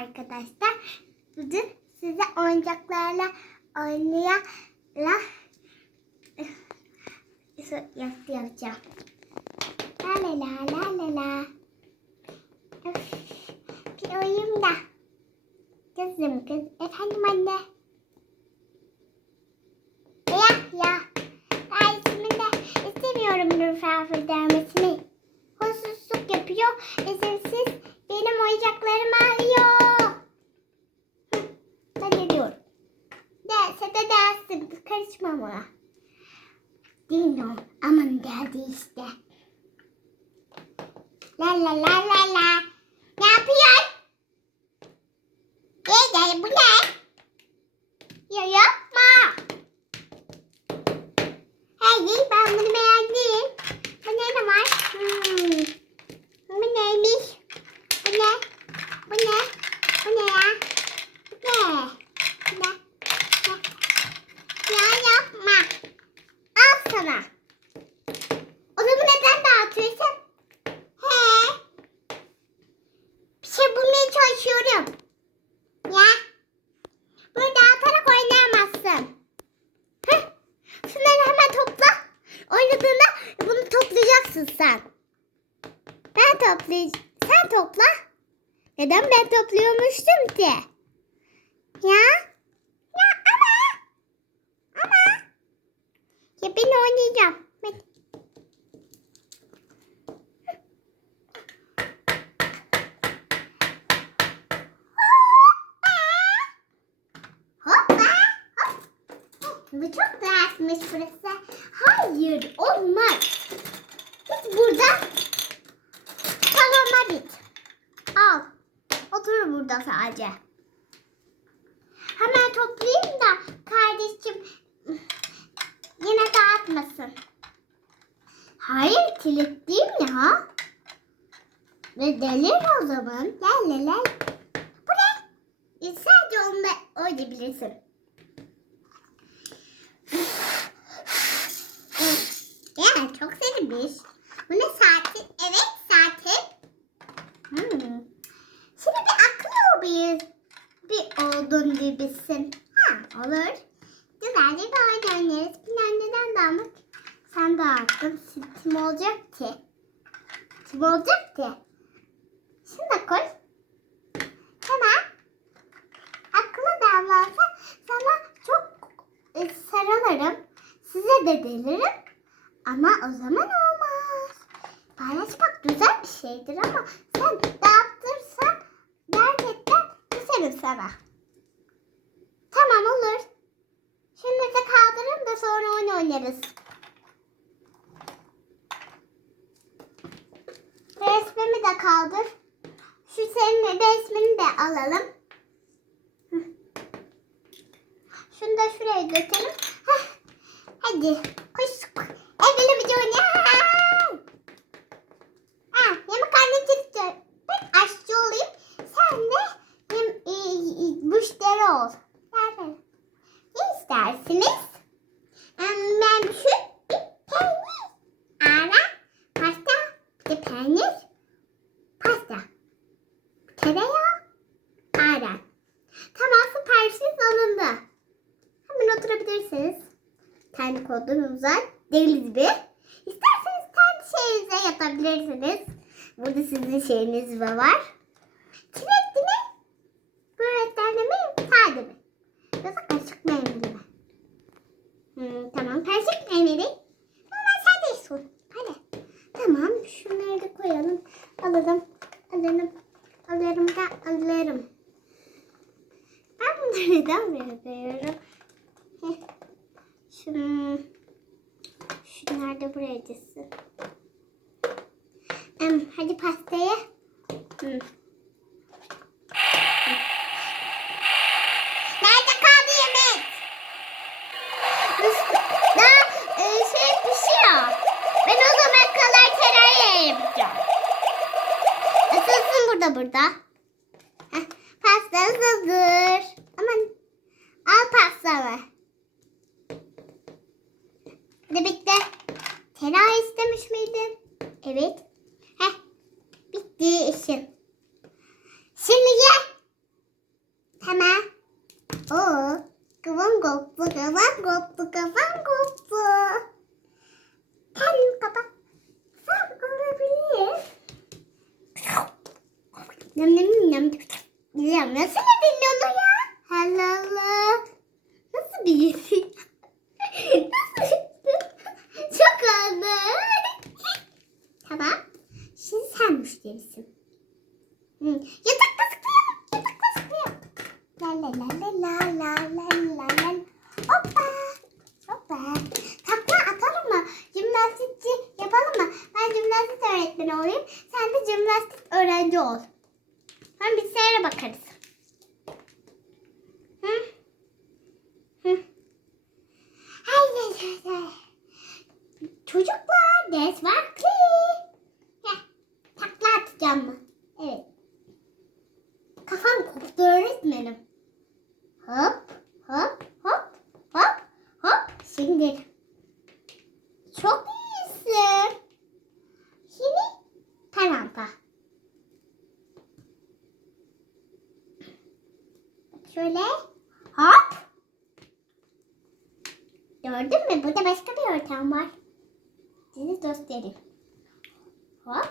arkadaşlar. Bugün size oyuncaklarla oynayarak yapacağım. La la la la la la. Bir oyun da. Kızım kız. Efendim anne. Ya ya. Ben ismini istemiyorum Nurfer dermesini. Huzursuzluk yapıyor. İzinsiz benim oyuncaklarımı alıyor. Hı, Ben ne diyorum? Derse de ona. Dino aman geldi işte. La la la la la. Ne yapıyorsun? Gel gel bu ne? Ya yapma. Hey ben bunu beğendim. Bu ne de var? Hmm. Bu neymiş? Bu ne? Bu ne? Bu ne ya? Bu ne? Bu ne? Ne? Ya yapma. Al sana. O zaman neden dağıtıyorsun? He. Bir şey bulmaya çalışıyorum. Ya. Bunu dağıtarak oynayamazsın. Heh. Şunları hemen topla. Oynadığında bunu toplayacaksın sen. Ben toplayacağım. Sen topla. Neden ben topluyormuştum ki? Ya? Ya ama. Ama. Ya ben oynayacağım. Bu çok rahatmış burası. Hayır olmaz. Burada. Salona git. Al. Otur burada sadece. Hemen toplayayım da kardeşim yine dağıtmasın. Hayır kilitliyim ya. Ve delir o zaman. Gel gel gel. Bu ne? E, Sadece onu da oynayabilirsin. Ya çok sevmiş. Bu ne saati? Evet saati. Hmm. Şimdi bir aklı bir bir oldun gibisin. Ha olur. Güzelce bir oyun oynarız. Plan neden dağınık? Sen dağıttın. Tim olacak ki. Tim olacak ki. Şunu da koy. Hemen akıllı davransa sana çok e, sarılırım. Size de delirim. Ama o zaman olmaz. Paylaşmak güzel bir şeydir ama sen dağıtırsan gerçekten küserim sana. Tamam olur. Şimdi de kaldırın da oynarız. Resmimi de kaldır. Şu senin resmini de alalım. Şunu da şuraya dökelim. Heh. Hadi koş. Evde bir oyna. Ha, yemek anne çıktı. Ben aşçı olayım. Sen de yem, e, e, müşteri ol. Yani, ne istersiniz? Em, Ben şu bir peynir. Ara, pasta, bir de peynir, pasta. Tereyağı, ara. Tamam siparişiniz alındı. Hemen oturabilirsiniz. Kendi kodunuza deli gibi. İsterseniz kendi şeyinize yatabilirsiniz. Burada sizin şeyiniz var. Çilekli mi? Böreklerle mi? Sade mi? Yoksa karışık meyveli mi? Hmm, tamam. Karışık meyveli. Normal sade olsun. Hadi. Tamam. Şunları da Alalım. Alalım. Alırım da alırım. Ben bunları neden? Heh. Şunu, şunlar da buraya gitsin. Hadi pastaya. Hı. Isınsın burada. Heh, pasta hazır. Aman al pastamı. Hadi bitti. Tereyağı istemiş miydin? Evet. Çocuklar ders vakti. Heh, takla atacağım mı? Evet. Kafam koptu öğretmenim. Hop, hop, hop, hop, hop. Şimdi. Çok iyisin. Şimdi parampa. Şöyle. Hop. Gördün mü? Burada başka bir yöntem var. Göstereyim. Hop.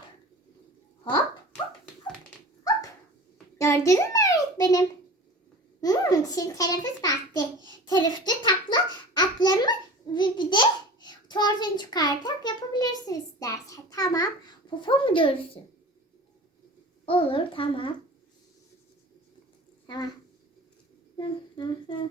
Hop. Hop. Hop. Hop. Gördünüz mü öğretmenim? Hmm, şimdi teneffüs vakti. Teneffüste takla atlama ve bir de tuvaletini çıkartarak yapabilirsin istersen. Tamam. Popo mu diyorsun? Olur tamam. Tamam. Hı hı hı